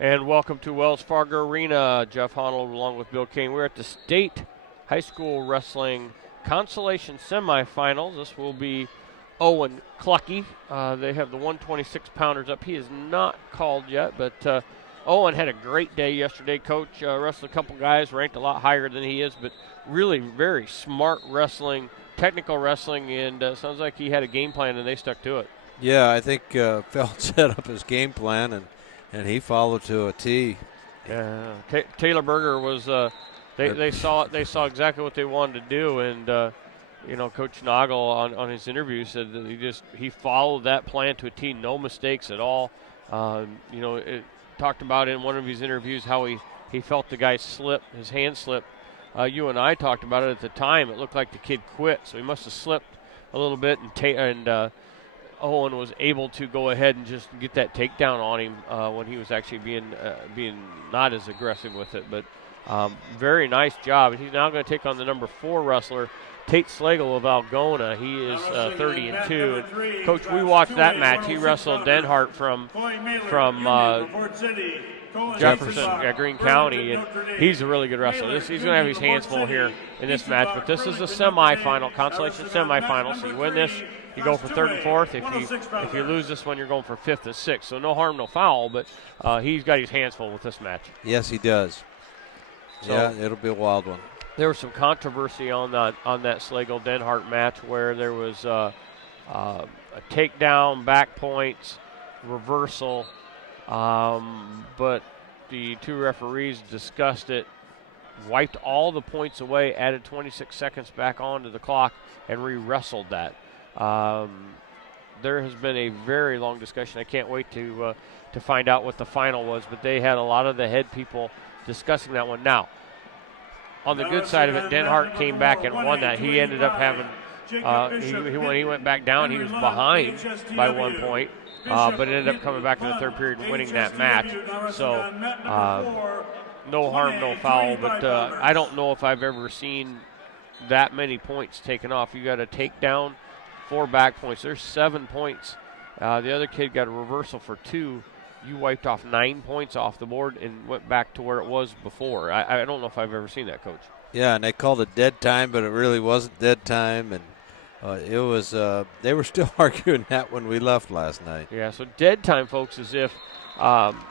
And welcome to Wells Fargo Arena. Jeff Honnold along with Bill Kane. We're at the State High School Wrestling Consolation Semifinals. This will be Owen Klocke. They have the 126-pounders up. He is not called yet, but Owen had a great day yesterday. Coach wrestled a couple guys, ranked a lot higher than he is, but really very smart wrestling, technical wrestling, and sounds like he had a game plan and they stuck to it. Yeah, I think Feld set up his game plan and he followed to a T. Yeah, Taylor Berger was. They saw exactly what they wanted to do, and Coach Nagel on his interview said that he followed that plan to a T, no mistakes at all. It talked about in one of his interviews how he felt the guy slip, his hand slip. You and I talked about it at the time. It looked like the kid quit, so he must have slipped a little bit, and Owen was able to go ahead and just get that takedown on him when he was actually being not as aggressive with it. But very nice job. He's now going to take on the number 4 wrestler, Tate Slagle of Algona. He is 30-2. And Coach, we watched that match. He wrestled Denhart from Jefferson, Greene County, and he's a really good wrestler. He's going to have his hands full here in this match. But this is a semifinal, consolation semifinal. So you win this, you go for 3rd and 4th. If you lose this one, you're going for 5th and 6th. So no harm, no foul. But he's got his hands full with this match. Yes, he does. So yeah, it'll be a wild one. There was some controversy on that Slagle-Denhart match where there was a takedown, back points, reversal, but the 2 referees discussed it, wiped all the points away, added 26 seconds back onto the clock, and re-wrestled that. There has been a very long discussion. I can't wait to find out what the final was, but they had a lot of the head people discussing that one. Now, on the good side of it, Denhart came back and won that. He ended up having, when he went back down, he was behind by 1 point, but ended up coming back in the 3rd period and winning that match. So, no harm, no foul, but I don't know if I've ever seen that many points taken off. You got a takedown, 4 back points. There's 7 points. The other kid got a reversal for 2. You wiped off 9 points off the board and went back to where it was before. I don't know if I've ever seen that, Coach. Yeah, and they called it dead time, but it really wasn't dead time, and it was. They were still arguing that when we left last night. Yeah, so dead time, folks, is if,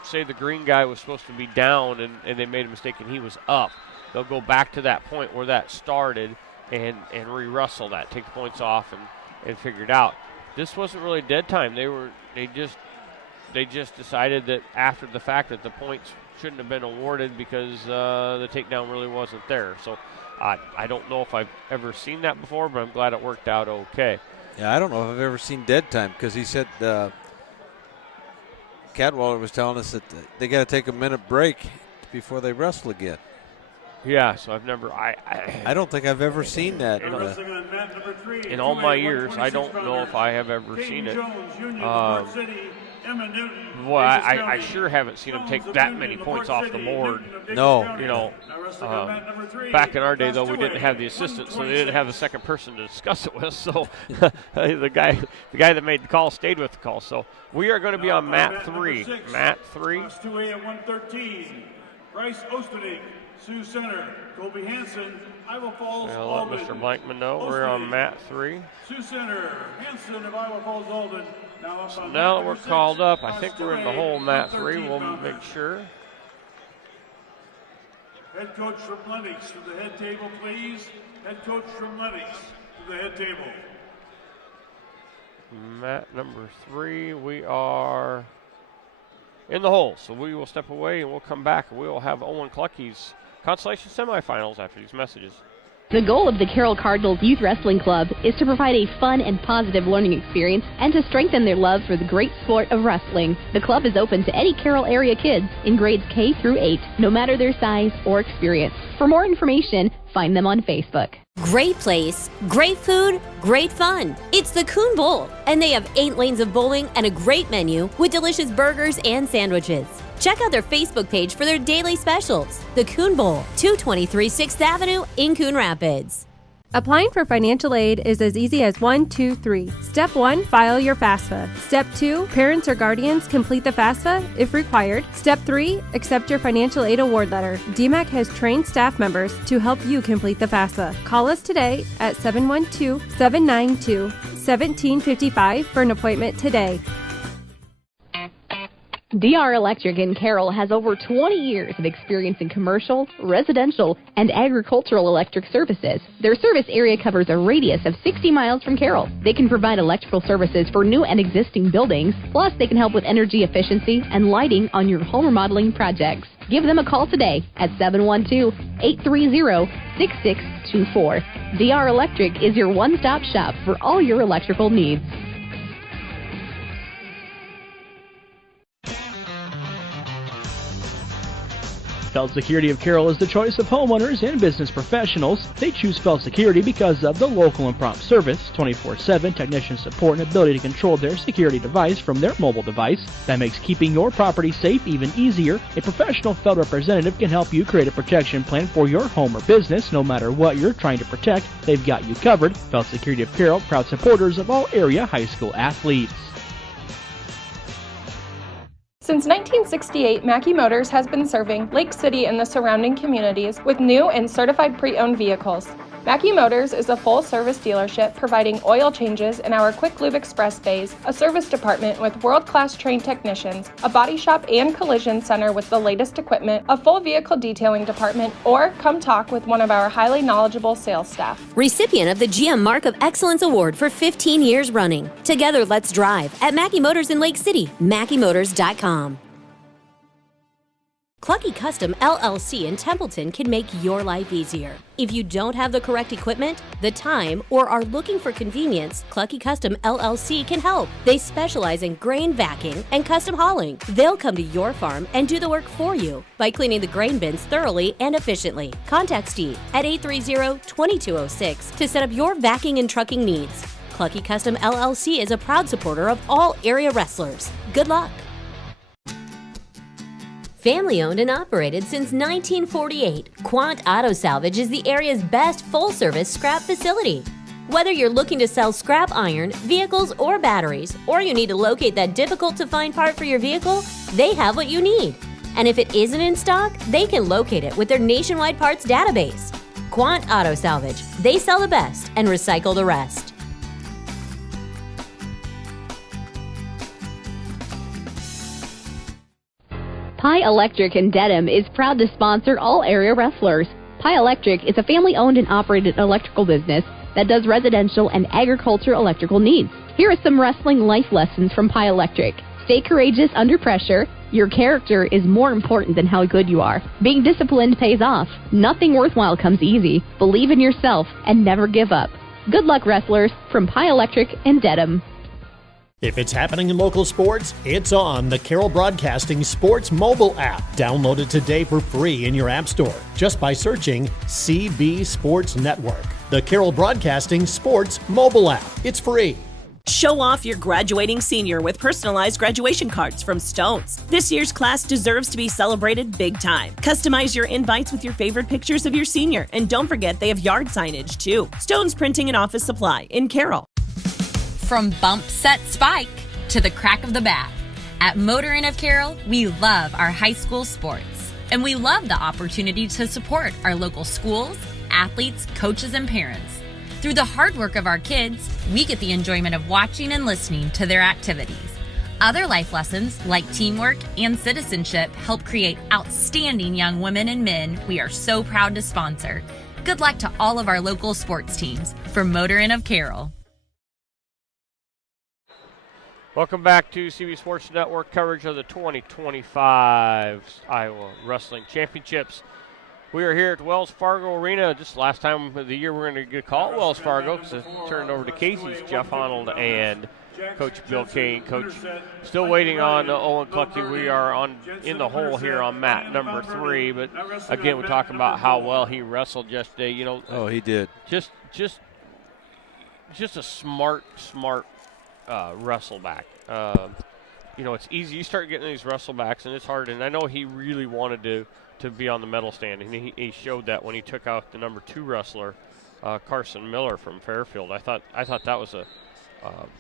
say the green guy was supposed to be down and they made a mistake and he was up. They'll go back to that point where that started and re-wrestle that, take the points off and figure it out. This wasn't really dead time. They just decided that after the fact that the points shouldn't have been awarded because the takedown really wasn't there. So I don't know if I've ever seen that before, but I'm glad it worked out okay. Yeah, I don't know if I've ever seen dead time because he said Cadwallader was telling us that they got to take a minute break before they wrestle again. Yeah, so I've never. I don't think I've ever seen that. In all my years, I don't know if I have ever seen it. Boy, I sure haven't seen them take that many points off the board. No. Back in our day, though, we didn't have the assistant, so they didn't have a second person to discuss it with. So the guy that made the call stayed with the call. So we are going to be on mat 3. Mat 3. Class 2A at 113. Bryce Osternig, Sioux Center. Colby Hansen, Iowa Falls, I'll let Mr. Blankman know we're on mat 3. Sioux Center, Hansen of Iowa Falls, Alden. So now that we're called up, I think we're in the whole mat 3. We'll make sure. Head coach from Lennox to the head table, please. Head coach from Lennox to the head table. Mat number 3, we are in the hole. So we will step away and we'll come back and we will have Owen Klocke's consolation semifinals after these messages. The goal of the Carroll Cardinals Youth Wrestling Club is to provide a fun and positive learning experience and to strengthen their love for the great sport of wrestling. The club is open to any Carroll area kids in grades K through 8, no matter their size or experience. For more information, find them on Facebook. Great place, great food, great fun. It's the Coon Bowl, and they have 8 lanes of bowling and a great menu with delicious burgers and sandwiches. Check out their Facebook page for their daily specials. The Coon Bowl, 223 6th Avenue in Coon Rapids. Applying for financial aid is as easy as 1, 2, 3. Step 1, file your FAFSA. Step 2, parents or guardians complete the FAFSA if required. Step 3, accept your financial aid award letter. DMAC has trained staff members to help you complete the FAFSA. Call us today at 712-792-1755 for an appointment today. DR Electric in Carroll has over 20 years of experience in commercial, residential, and agricultural electric services. Their service area covers a radius of 60 miles from Carroll. They can provide electrical services for new and existing buildings, plus they can help with energy efficiency and lighting on your home remodeling projects. Give them a call today at 712-830-6624. DR Electric is your one-stop shop for all your electrical needs. Feld Security of Carroll is the choice of homeowners and business professionals. They choose Feld Security because of the local and prompt service, 24/7 technician support, and ability to control their security device from their mobile device. That makes keeping your property safe even easier. A professional Feld representative can help you create a protection plan for your home or business. No matter what you're trying to protect, they've got you covered. Feld Security of Carroll, proud supporters of all area high school athletes. Since 1968, Mackey Motors has been serving Lake City and the surrounding communities with new and certified pre-owned vehicles. Mackey Motors is a full-service dealership providing oil changes in our Quick Lube Express bays, a service department with world-class trained technicians, a body shop and collision center with the latest equipment, a full vehicle detailing department, or come talk with one of our highly knowledgeable sales staff. Recipient of the GM Mark of Excellence Award for 15 years running. Together, let's drive at Mackey Motors in Lake City, MackeyMotors.com. Klocke Custom LLC in Templeton can make your life easier. If you don't have the correct equipment, the time, or are looking for convenience, Klocke Custom LLC can help. They specialize in grain vacuuming and custom hauling. They'll come to your farm and do the work for you by cleaning the grain bins thoroughly and efficiently. Contact Steve at 830-2206 to set up your vacuuming and trucking needs. Klocke Custom LLC is a proud supporter of all area wrestlers. Good luck. Family owned and operated since 1948, Quant Auto Salvage is the area's best full-service scrap facility. Whether you're looking to sell scrap iron, vehicles, or batteries, or you need to locate that difficult-to-find part for your vehicle, they have what you need. And if it isn't in stock, they can locate it with their nationwide parts database. Quant Auto Salvage. They sell the best and recycle the rest. Pie Electric in Dedham is proud to sponsor all area wrestlers. Pie Electric is a family-owned and operated electrical business that does residential and agricultural electrical needs. Here are some wrestling life lessons from Pie Electric. Stay courageous under pressure. Your character is more important than how good you are. Being disciplined pays off. Nothing worthwhile comes easy. Believe in yourself and never give up. Good luck, wrestlers, from Pie Electric in Dedham. If it's happening in local sports, it's on the Carroll Broadcasting Sports mobile app. Download it today for free in your app store just by searching CB Sports Network. The Carroll Broadcasting Sports mobile app. It's free. Show off your graduating senior with personalized graduation cards from Stones. This year's class deserves to be celebrated big time. Customize your invites with your favorite pictures of your senior. And don't forget they have yard signage too. Stones Printing and Office Supply in Carroll. From bump, set, spike to the crack of the bat. At Motor Inn of Carroll, we love our high school sports. And we love the opportunity to support our local schools, athletes, coaches, and parents. Through the hard work of our kids, we get the enjoyment of watching and listening to their activities. Other life lessons, like teamwork and citizenship, help create outstanding young women and men we are so proud to sponsor. Good luck to all of our local sports teams. From Motor Inn of Carroll. Welcome back to CB Sports Network coverage of the 2025 Iowa Wrestling Championships. We are here at Wells Fargo Arena. Just last time of the year we're going to call it Wells Fargo because it's turned over to Casey's, Jeff Honnold and Coach Bill Kane. Coach still waiting on Owen Klocke. We are in the hole here on mat number 3. But again, we're talking about how well he wrestled yesterday. You know, oh, he did. Just a smart wrestle back. You know, it's easy. You start getting these wrestle backs, and it's hard. And I know he really wanted to be on the medal stand, and he showed that when he took out the number 2 wrestler Carson Miller from Fairfield. I thought that was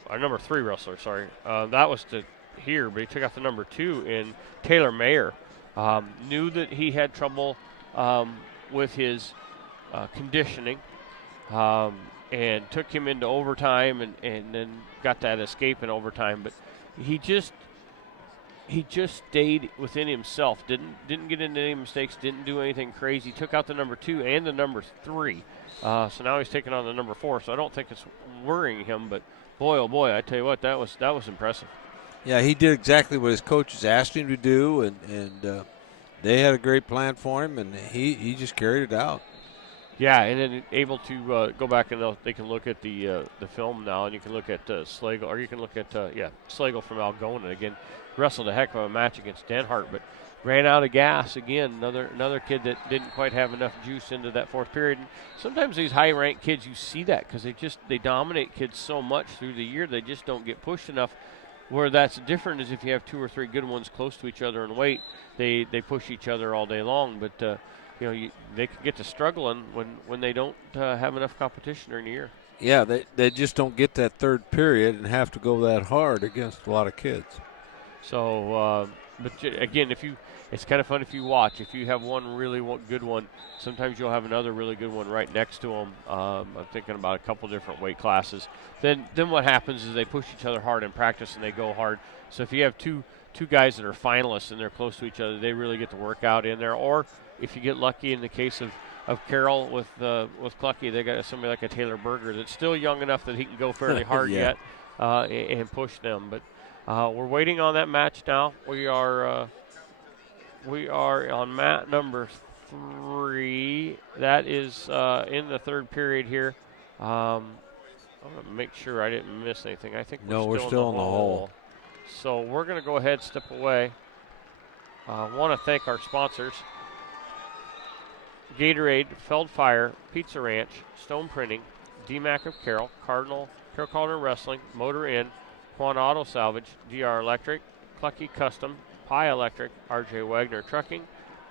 our number 3 wrestler. Sorry, that was to here, but he took out the number 2 in Taylor Mayer. Knew that he had trouble with his conditioning, and took him into overtime, and then got that escape in overtime. But he just stayed within himself. Didn't get into any mistakes. Didn't do anything crazy. Took out the number 2 and the number 3. So now he's taking on the number 4. So I don't think it's worrying him. But boy, oh boy, I tell you what, that was impressive. Yeah, he did exactly what his coaches asked him to do, and they had a great plan for him, and he just carried it out. Yeah, and then able to go back and they can look at the film now, and you can look at Slagle, or you can look at Slagle from Algona again. Wrestled a heck of a match against Denhart, but ran out of gas again. Another kid that didn't quite have enough juice into that 4th period. And sometimes these high-ranked kids, you see that because they dominate kids so much through the year, they just don't get pushed enough. Where that's different is if you have 2 or 3 good ones close to each other in weight, they push each other all day long. But they can get to struggling when they don't have enough competition during the year. Yeah, they just don't get that 3rd period and have to go that hard against a lot of kids. So, but again, it's kind of fun if you watch. If you have one really good one, sometimes you'll have another really good one right next to them. I'm thinking about a couple different weight classes. Then what happens is they push each other hard in practice and they go hard. So if you have two guys that are finalists and they're close to each other, they really get to work out in there. Or if you get lucky in the case of Carroll with Klocke, they got somebody like a Taylor Berger that's still young enough that he can go fairly hard yet and push them. But we're waiting on that match now. We are on mat number 3. That is in the 3rd period here. I'm going to make sure I didn't miss anything. I think we're still in the hole. So we're going to go ahead, step away. I want to thank our sponsors: Gatorade, Feld Fire, Pizza Ranch, Stone Printing, DMAC of Carroll, Carroll Cardinal Wrestling, Motor Inn, Quan Auto Salvage, DR Electric, Klocke Custom, Pie Electric, RJ Wagner Trucking,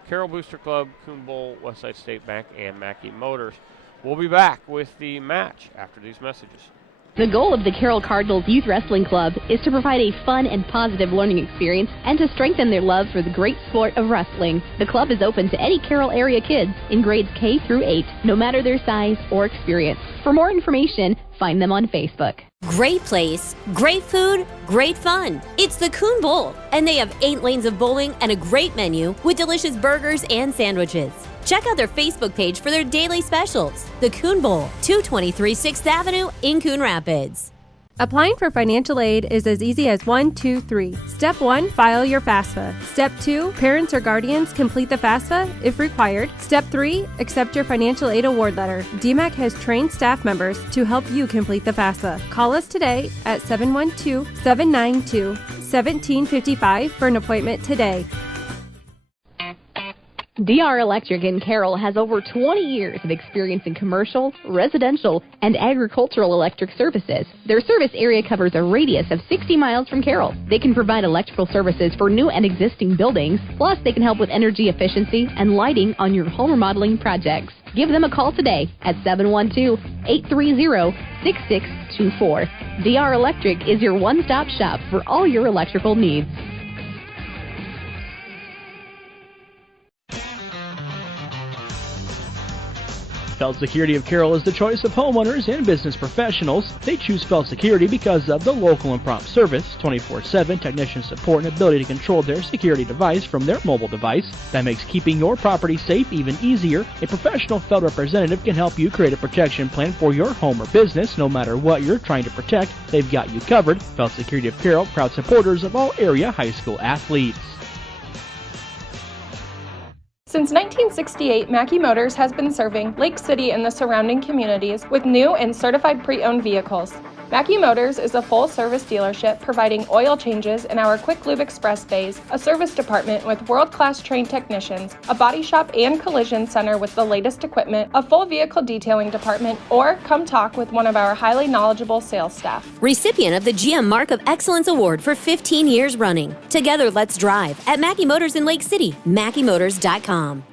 Carroll Booster Club, Coon Bowl, Westside State Bank, and Mackey Motors. We'll be back with the match after these messages. The goal of the Carroll Cardinals Youth Wrestling Club is to provide a fun and positive learning experience and to strengthen their love for the great sport of wrestling. The club is open to any Carroll area kids in grades K through 8, no matter their size or experience. For more information, find them on Facebook. Great place, great food, great fun. It's the Coon Bowl, and they have 8 lanes of bowling and a great menu with delicious burgers and sandwiches. Check out their Facebook page for their daily specials. The Coon Bowl, 223 6th Avenue in Coon Rapids. Applying for financial aid is as easy as 1, 2, 3. Step 1, file your FAFSA. Step 2, parents or guardians complete the FAFSA if required. Step 3, accept your financial aid award letter. DMAC has trained staff members to help you complete the FAFSA. Call us today at 712-792-1755 for an appointment today. DR Electric in Carroll has over 20 years of experience in commercial, residential, and agricultural electric services. Their service area covers a radius of 60 miles from Carroll. They can provide electrical services for new and existing buildings, plus they can help with energy efficiency and lighting on your home remodeling projects. Give them a call today at 712-830-6624. DR Electric is your one-stop shop for all your electrical needs. Feld Security of Carroll is the choice of homeowners and business professionals. They choose Feld Security because of the local and prompt service, 24/7 technician support, and ability to control their security device from their mobile device. That makes keeping your property safe even easier. A professional Feld representative can help you create a protection plan for your home or business. No matter what you're trying to protect, they've got you covered. Feld Security of Carroll, proud supporters of all area high school athletes. Since 1968, Mackey Motors has been serving Lake City and the surrounding communities with new and certified pre-owned vehicles. Mackey Motors is a full-service dealership providing oil changes in our Quick Lube Express bays, a service department with world-class trained technicians, a body shop and collision center with the latest equipment, a full vehicle detailing department, or come talk with one of our highly knowledgeable sales staff. Recipient of the GM Mark of Excellence Award for 15 years running. Together, let's drive at Mackey Motors in Lake City, MackeyMotors.com.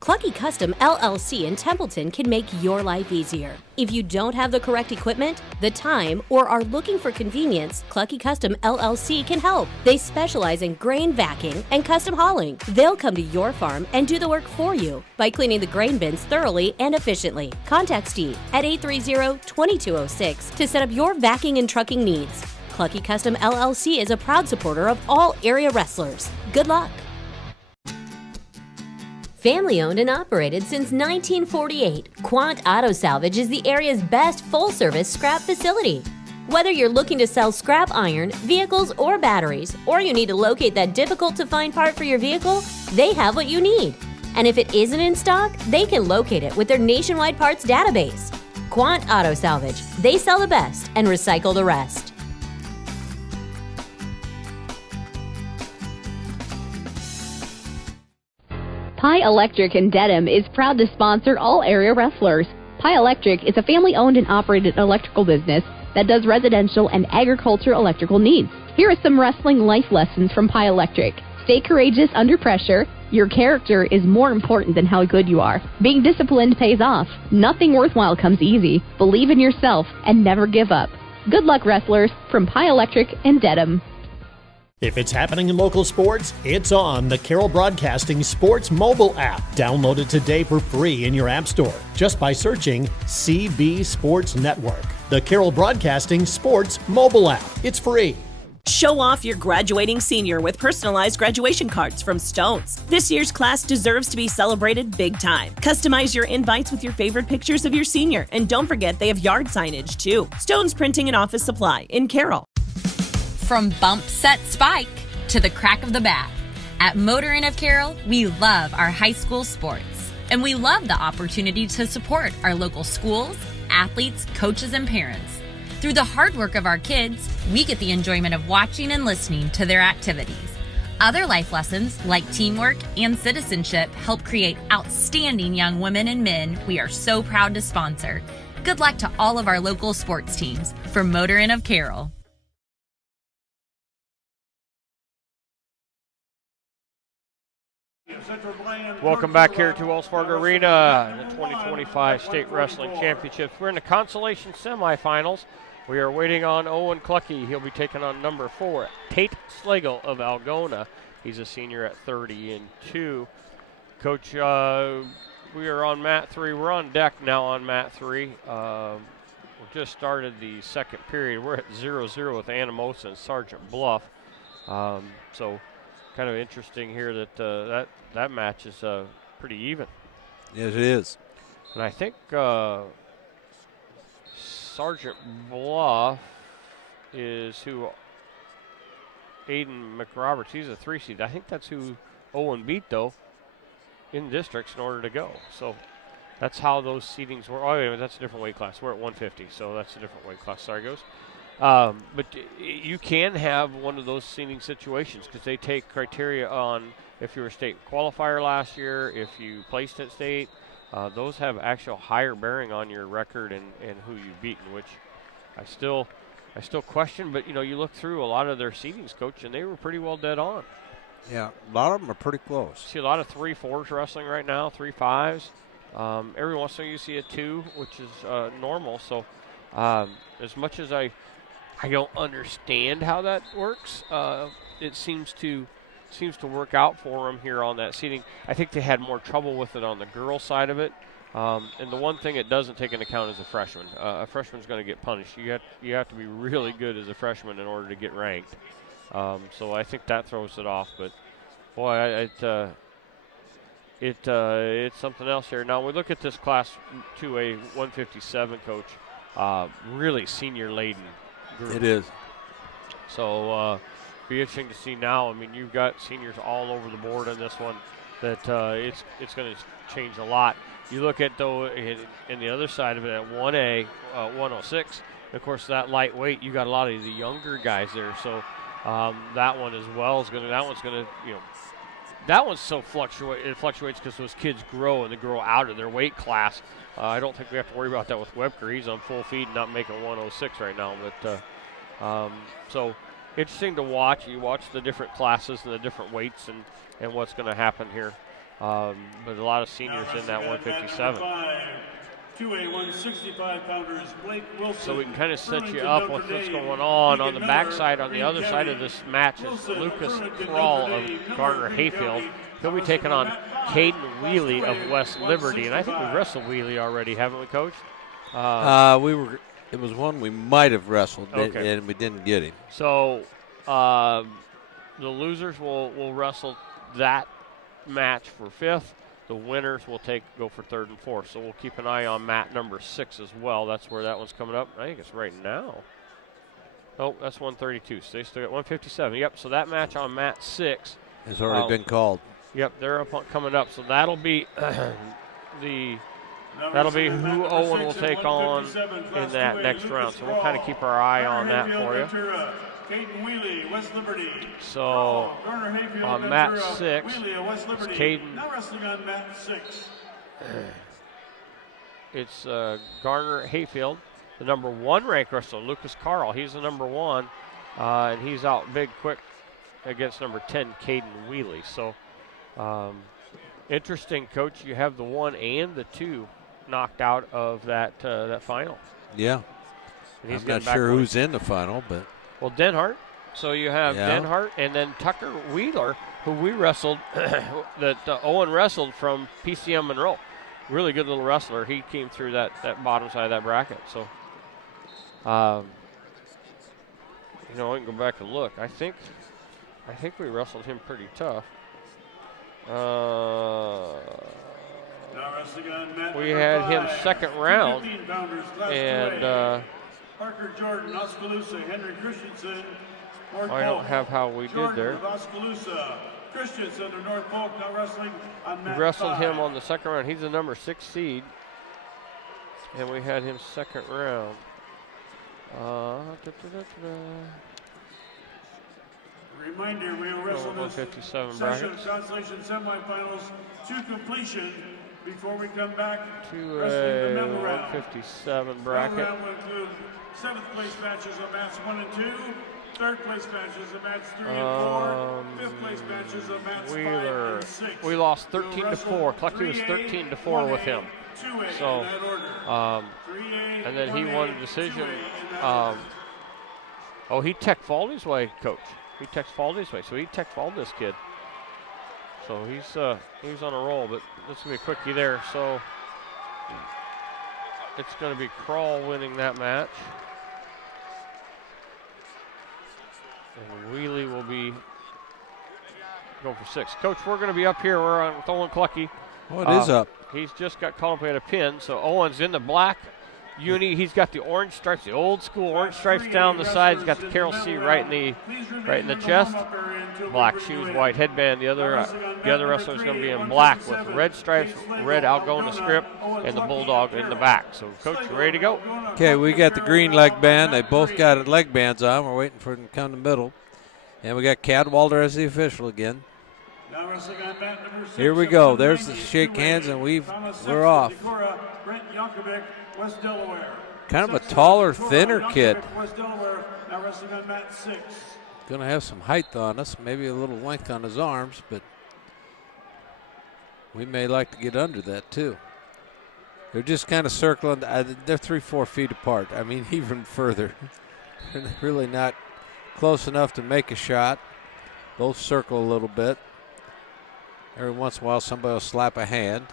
Klocke Custom LLC in Templeton can make your life easier. If you don't have the correct equipment, the time, or are looking for convenience, Klocke Custom LLC can help. They specialize in grain vacuuming and custom hauling. They'll come to your farm and do the work for you by cleaning the grain bins thoroughly and efficiently. Contact Steve at 830-2206 to set up your vacuuming and trucking needs. Klocke Custom LLC is a proud supporter of all area wrestlers. Good luck. Family owned and operated since 1948, Quant Auto Salvage is the area's best full-service scrap facility. Whether you're looking to sell scrap iron, vehicles, or batteries, or you need to locate that difficult-to-find part for your vehicle, they have what you need. And if it isn't in stock, they can locate it with their nationwide parts database. Quant Auto Salvage. They sell the best and recycle the rest. Pie Electric in Dedham is proud to sponsor all area wrestlers. Pie Electric is a family-owned and operated electrical business that does residential and agriculture electrical needs. Here are some wrestling life lessons from Pie Electric. Stay courageous under pressure. Your character is more important than how good you are. Being disciplined pays off. Nothing worthwhile comes easy. Believe in yourself and never give up. Good luck, wrestlers, from Pie Electric in Dedham. If it's happening in local sports, it's on the Carroll Broadcasting Sports mobile app. Download it today for free in your app store just by searching CB Sports Network. The Carroll Broadcasting Sports mobile app. It's free. Show off your graduating senior with personalized graduation cards from Stones. This year's class deserves to be celebrated big time. Customize your invites with your favorite pictures of your senior. And don't forget they have yard signage too. Stones Printing and Office Supply in Carroll. From bump set spike to the crack of the bat, at Motor Inn of Carroll, we love our high school sports. And we love the opportunity to support our local schools, athletes, coaches, and parents. Through the hard work of our kids, we get the enjoyment of watching and listening to their activities. Other life lessons, like teamwork and citizenship, help create outstanding young women and men we are so proud to sponsor. Good luck to all of our local sports teams. From Motor Inn of Carroll. Welcome back here to Wells Fargo Arena, the 2025 State Wrestling Championships. We're in the consolation semifinals. We are waiting on Owen Klocke. He'll be taking on number 4, Tate Slagle of Algona. He's a senior at 30-2. Coach, we are on mat 3. We're on deck now on mat 3. We just started the second period. We're at 0-0 with Anamosa and Sergeant Bluff. So kind of interesting here that that match is pretty even. Yes, it is. And I think Sergeant Bluff is who Aiden McRoberts, he's a 3 seed. I think that's who Owen beat, though, in districts in order to go. So that's how those seedings were. Oh, anyway, that's a different weight class. We're at 150, so that's a different weight class. Sorry, goes. But you can have one of those seeding situations because they take criteria on if you were a state qualifier last year, if you placed at state. Those have actual higher bearing on your record and who you've beaten, which I still question. But, you look through a lot of their seedings, Coach, and they were pretty well dead on. Yeah, a lot of them are pretty close. See a lot of 3-4s wrestling right now, 3-5s. Every once in a while you see a 2, which is normal. So as much as I don't understand how that works, it seems to work out for them here on that seating. I think they had more trouble with it on the girl side of it. And the one thing it doesn't take into account is a freshman. A freshman's going to get punished. You have to be really good as a freshman in order to get ranked. So I think that throws it off. But boy, it's something else here. Now we look at this class 2A 157, Coach. Really senior laden group. It is. So be interesting to see now. I mean, you've got seniors all over the board on this one. That it's going to change a lot. You look at, though, in the other side of it at 1A, 106, of course, that lightweight, you got a lot of the younger guys there. So that one as well is going to, that one's so it fluctuates because those kids grow and they grow out of their weight class. I don't think we have to worry about that with Webker. He's on full feed and not making 106 right now. But so interesting to watch. You watch the different classes and the different weights and what's going to happen here. but a lot of seniors in that 157. 165-pounders, Blake Wilson. So we can kind of set you up with what's going on the backside. On the other side of this match is Lucas Kroll of Garner Hayfield. He'll be taking on Caden Wheely of West Liberty, and I think we wrestled Wheely already, haven't we, Coach? It was one we might have wrestled, okay, and we didn't get him. So the losers will wrestle that match for 5th. The winners will go for 3rd and 4th. So we'll keep an eye on mat number 6 as well. That's where that one's coming up. I think it's right now. Oh, that's 132. So they still got 157. Yep. So that match on mat 6 has already been called. Yep, they're coming up. So that'll be that'll be who Owen will take on in that next round. So we'll kind of keep our eye on that for you. Caden Wheely, West Liberty. So on mat 6, it's Caden. Now wrestling on mat 6. It's Garner Hayfield, the number 1 ranked wrestler, Lucas Carl. He's the number 1, and he's out big quick against number 10, Caden Wheely. So interesting, Coach. You have the 1 and the 2 knocked out of that final. Yeah. And he's I'm not sure who's in the final, but. Well, Denhart. So you have Denhart and then Tucker Wheeler, who we wrestled, that Owen wrestled from PCM Monroe. Really good little wrestler. He came through that bottom side of that bracket. So, I can go back and look. I think we wrestled him pretty tough. We had him second round, and Parker Jordan, Oskaloosa, Henry Christensen, North I don't have how we did there. Oskaloosa, Christensen of North Polk, now wrestling on mat We wrestled 5. him on the second round. He's the number 6 seed, and we had him second round. Reminder, we will wrestle this 157 session brackets. consolation semifinals to completion before we come back To wrestling the a medal round. 157 Medal bracket. round will include 7th place matches of mats 1 and 2, 3rd place matches of mats 3 and 4, 5th place matches of mats 5 and 6. We lost 13 to 4. Clucky was 13 to 4 with him. So, and then he won the decision. He teched Faldy's way, Coach. He teched Faldy's way. So he teched this kid. So he's on a roll, but this is gonna be a quickie there. So it's gonna be Kroll winning that match, and Wheely will be going for 6. Coach, we're gonna be up here. We're on with Owen Clucky. Oh, it is up. He's just got called up at a pin. So Owen's in the black uni. He's got the orange stripes, the old school orange stripes down the side. He's got the Carol C right in the chest. Black shoes, white headband. The other wrestler is going to be in black with red stripes, red Algona script, and the bulldog in the back. So, Coach, you ready to go? Okay, we got the green leg band. They both got leg bands on. We're waiting for them to come to the middle. And we got Cadwalder as the official again. Here we go. There's the shake hands, and we're off. Kind of a taller, thinner kid. Going to have some height on us, maybe a little length on his arms, but we may like to get under that too. They're just kind of circling. They're 3-4 feet apart. I mean, even further. They're really not close enough to make a shot. Both circle a little bit. Every once in a while, somebody will slap a hand.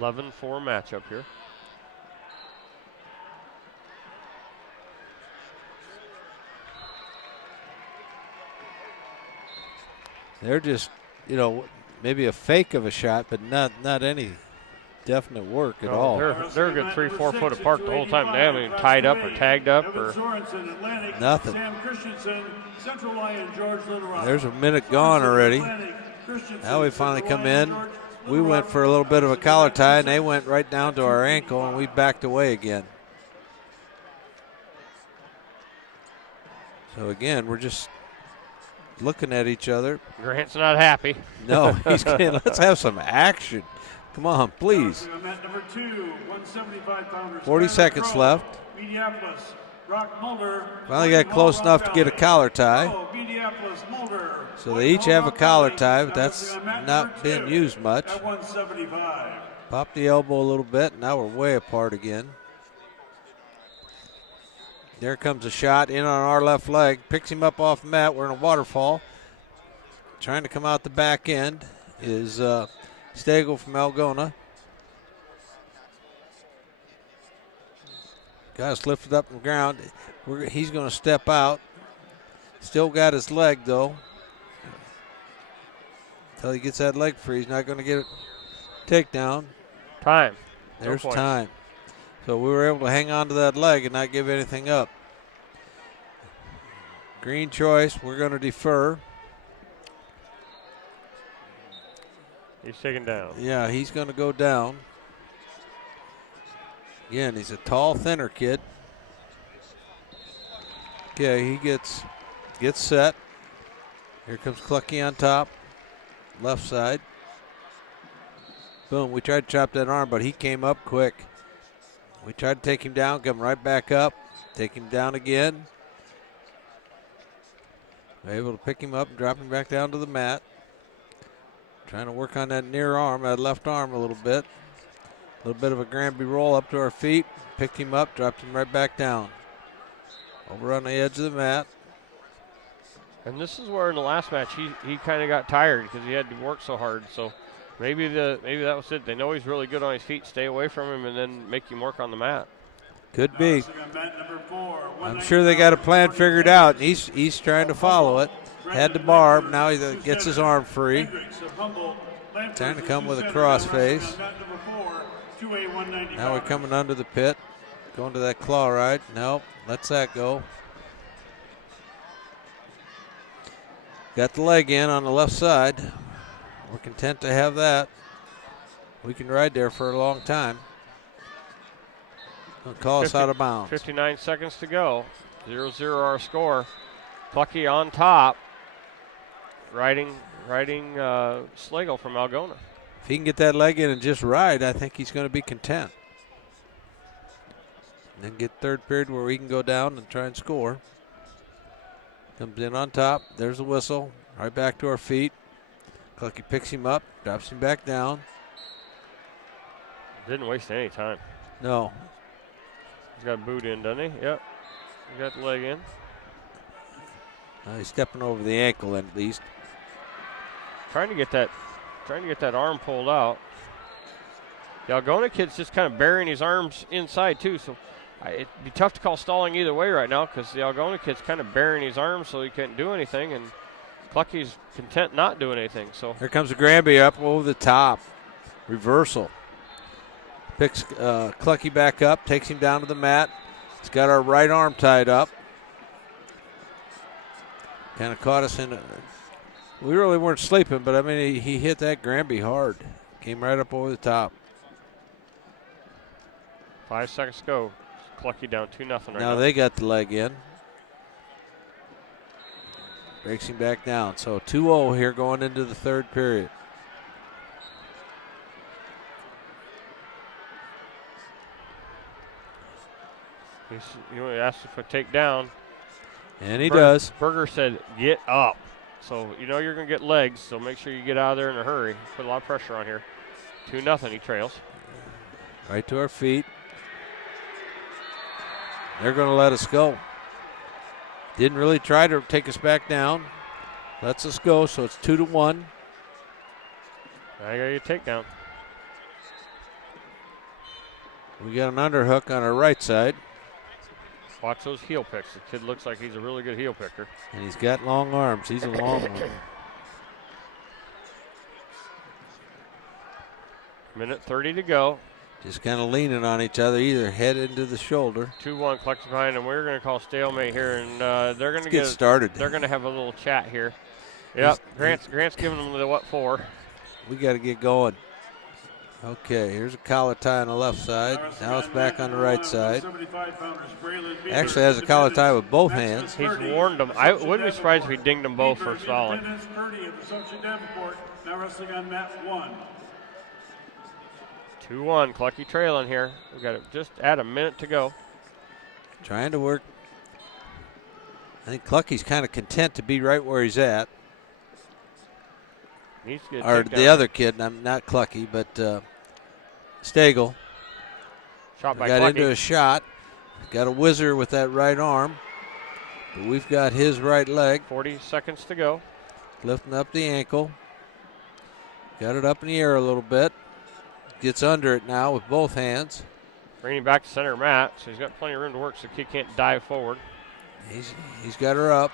11-4 matchup here. They're just, maybe a fake of a shot, but not any definite work at all. They're a good 3-4 foot apart the whole time. They haven't even tied up or tagged up or nothing. There's a minute gone already. Now we finally come in. We went for a little bit of a collar tie, and they went right down to our ankle, and we backed away again. So again, we're just looking at each other. Grant's not happy. No, he's getting, let's have some action. Come on, please. 40 seconds left. Finally got close enough to get a collar tie. So they each have a collar tie, but that's not been used much. Pop the elbow a little bit. Now we're way apart again. There comes a shot in on our left leg. Picks him up off the mat. We're in a waterfall. Trying to come out the back end is Stagel from Algona. Got us lifted up from the ground. He's going to step out. Still got his leg, though. Until he gets that leg free, he's not going to get a takedown. Time. There's time. So we were able to hang on to that leg and not give anything up. Green choice. We're going to defer. He's taken down. Yeah, he's going to go down. Again, he's a tall, thinner kid. Okay, he gets set. Here comes Klocke on top. Left side. Boom, we tried to chop that arm, but he came up quick. We tried to take him down, come right back up. Take him down again. We're able to pick him up and drop him back down to the mat. Trying to work on that near arm, that left arm a little bit. A little bit of a Granby roll up to our feet. Picked him up, dropped him right back down. Over on the edge of the mat. And this is where in the last match he kind of got tired because he had to work so hard. So maybe that was it. They know he's really good on his feet. Stay away from him and then make him work on the mat. Could be. I'm sure they got a plan figured out. He's trying to follow it. Had the bar. Now he gets his arm free. Trying to come with a crossface. Now we're coming under the pit. Going to that claw ride. Nope. Lets that go. Got the leg in on the left side. We're content to have that. We can ride there for a long time. Don't call us out of bounds. 59 seconds to go. 0-0 our score. Klocke on top. Riding Schlegel from Algona. If he can get that leg in and just ride, I think he's going to be content. And then get third period where we can go down and try and score. Comes in on top. There's the whistle. Right back to our feet. Klocke picks him up, drops him back down. Didn't waste any time. No. He's got a boot in, doesn't he? Yep. He got the leg in. He's stepping over the ankle at least. Trying to get that arm pulled out. The Algona kid's just kind of burying his arms inside too, so it'd be tough to call stalling either way right now because the Algona kid's kind of burying his arms so he can't do anything, and Klocke's content not doing anything. So here comes a Granby up over the top. Reversal. Picks Klocke back up, takes him down to the mat. He's got our right arm tied up. Kind of caught us in we really weren't sleeping, but I mean, he hit that Granby hard. Came right up over the top. 5 seconds to go. Klocke down 2-0 right now. Now they got the leg in. Breaks him back down. So 2-0 here going into the third period. He asked for a takedown. And he does. Berger said, get up. So you know you're going to get legs, so make sure you get out of there in a hurry. Put a lot of pressure on here. 2-0, he trails. Right to our feet. They're going to let us go. Didn't really try to take us back down. Lets us go, so it's 2-1. Now you got your takedown. We got an underhook on our right side. Watch those heel picks. The kid looks like he's a really good heel picker. And he's got long arms. He's a long one. Minute 30 to go. Just kind of leaning on each other, either head into the shoulder. 2-1 Klocke behind, and we're going to call stalemate here, and they're going to get started. They're going to have a little chat here. Yep, Grant's giving them the what for. We got to get going. Okay, here's a collar tie on the left side. Now it's back on the right side. Actually has a collar tie with both hands. He's warned them. I wouldn't be surprised if he dinged them both for stalling. Now wrestling on mat 1. 2-1, Klocke trailing here. We got just add a minute to go. Trying to work I think Klocke's kind of content to be right where he's at. Or the other kid, not Klocke, but Stagel. Shot by got Klocke. into a shot. Got a whizzer with that right arm. But we've got his right leg. 40 seconds to go. Lifting up the ankle. Got it up in the air a little bit. Gets under it now with both hands. Bringing back to center mat, so he's got plenty of room to work so the kid can't dive forward. He's got her up.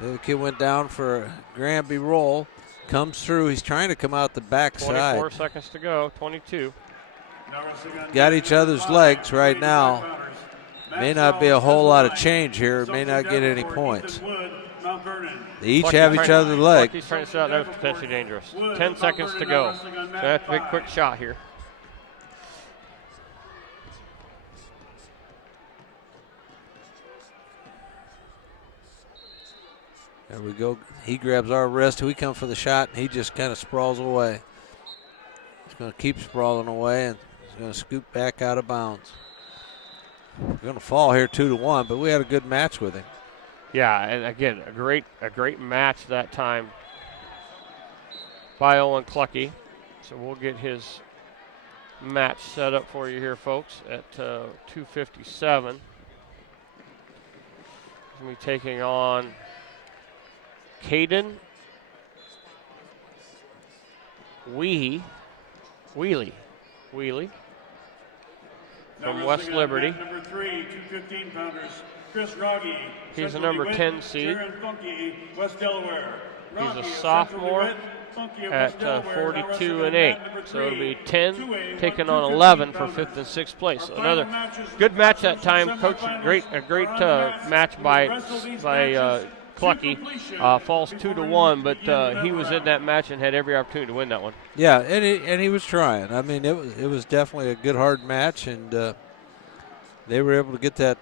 The other kid went down for a Granby roll. Comes through. He's trying to come out the backside. 24 seconds to go. 22. Got each other's legs right now. May not be a whole lot of change here. May not get any points. They each have each other's legs. He's trying to set out. That was potentially dangerous. 10 seconds to go. So that's a big quick shot here. There we go. He grabs our wrist. We come for the shot, and he just kind of sprawls away. He's going to keep sprawling away, and he's going to scoot back out of bounds. We're going to fall here 2-1, but we had a good match with him. Yeah, and again, a great match that time by Owen Klocke. So we'll get his match set up for you here, folks, at 2:57. He's going to be taking on Caden Wheely from West Liberty. Number 3, 215-pounders. Chris Rogge. He's a number 10 seed. West Delaware. He's a sophomore at 42-8. So it'll be 10 taking on 11 for 5th and 6th place. So another good match that time, Coach. A great match by Klocke. Falls 2-1, but he was in that match and had every opportunity to win that one. Yeah, and he was trying. I mean, it was definitely a good hard match, and they were able to get that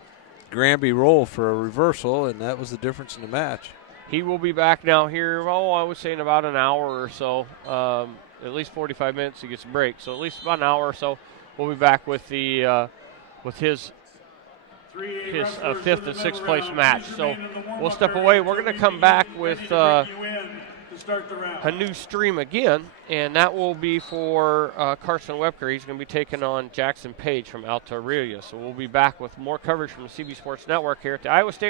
Granby roll for a reversal, and that was the difference in the match. He will be back now here, I would say in about an hour or so, at least 45 minutes. He gets a break, so at least about an hour or so, we'll be back with the with his 5th and 6th place match. So we'll step away. We're going to come back with a new stream again, and that will be for Carson Webker. He's going to be taking on Jackson Page from Alta Aurelia. So we'll be back with more coverage from the CB Sports Network here at the Iowa State